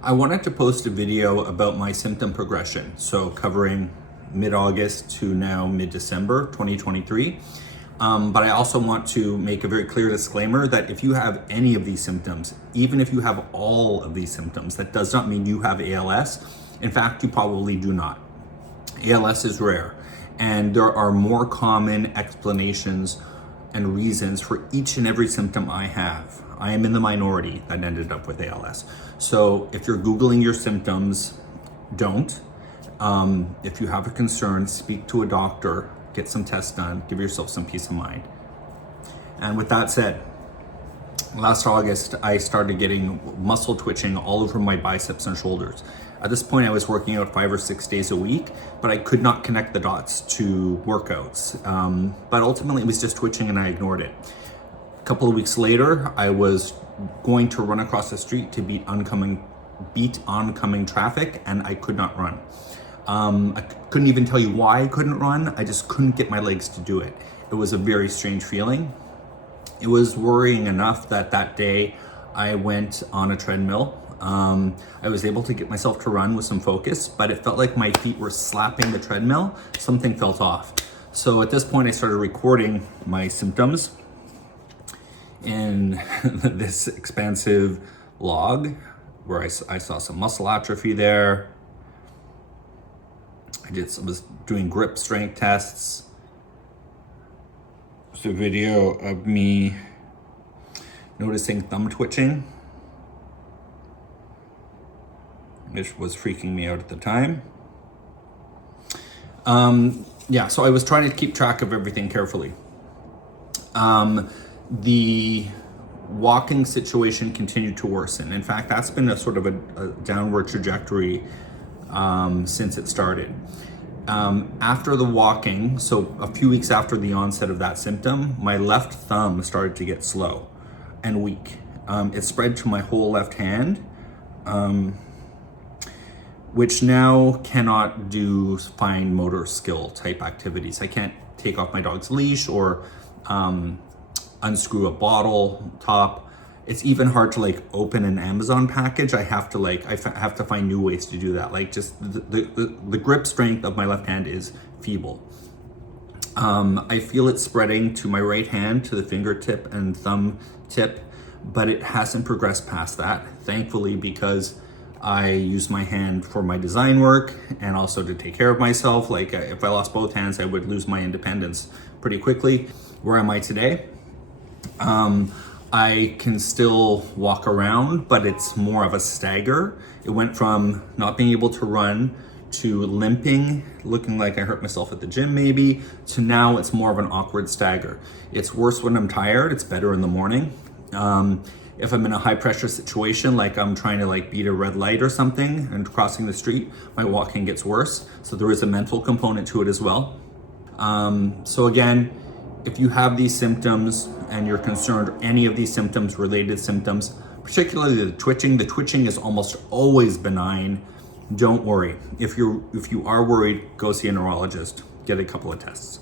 I wanted to post a video about my symptom progression, so covering mid-August to now mid-December 2023. But I also want to make a very clear disclaimer that if you have any of these symptoms, even if you have all of these symptoms, that does not mean you have ALS. In fact, you probably do not. ALS is rare, and there are more common explanations and reasons for each and every symptom I have. I am in the minority that ended up with ALS. So if you're Googling your symptoms, don't. If you have a concern, speak to a doctor, get some tests done, give yourself some peace of mind. And with that said, last August, I started getting muscle twitching all over my biceps and shoulders. At this point, I was working out 5 or 6 days a week, but I could not connect the dots to workouts. But ultimately, it was just twitching and I ignored it. A couple of weeks later, I was going to run across the street to beat oncoming traffic, and I could not run. I couldn't even tell you why I couldn't run. I just couldn't get my legs to do it. It was a very strange feeling. It was worrying enough that day I went on a treadmill. I was able to get myself to run with some focus, but it felt like my feet were slapping the treadmill. Something felt off. So at this point, I started recording my symptoms in this expansive log where I saw some muscle atrophy there. I was doing grip strength tests. There's a video of me noticing thumb twitching, which was freaking me out at the time. So I was trying to keep track of everything carefully. The walking situation continued to worsen. In fact, that's been a sort of a downward trajectory since it started. After the walking, so a few weeks after the onset of that symptom, my left thumb started to get slow and weak. It spread to my whole left hand, which now cannot do fine motor skill type activities. I can't take off my dog's leash or unscrew a bottle top. It's even hard to open an Amazon package. I have to find new ways to do that. Just the grip strength of my left hand is feeble. I feel it spreading to my right hand, to the fingertip and thumb tip, but it hasn't progressed past that, thankfully, because I use my hand for my design work and also to take care of myself. If I lost both hands, I would lose my independence pretty quickly. Where am I today? I can still walk around, but it's more of a stagger. It went from not being able to run to limping, looking like I hurt myself at the gym maybe, to now it's more of an awkward stagger. It's worse when I'm tired, it's better in the morning. If I'm in a high pressure situation, like I'm trying to beat a red light or something and crossing the street, my walking gets worse. So there is a mental component to it as well. So again, if you have these symptoms and you're concerned, any of these symptoms, related symptoms, particularly the twitching is almost always benign. Don't worry. If you are worried, go see a neurologist, get a couple of tests.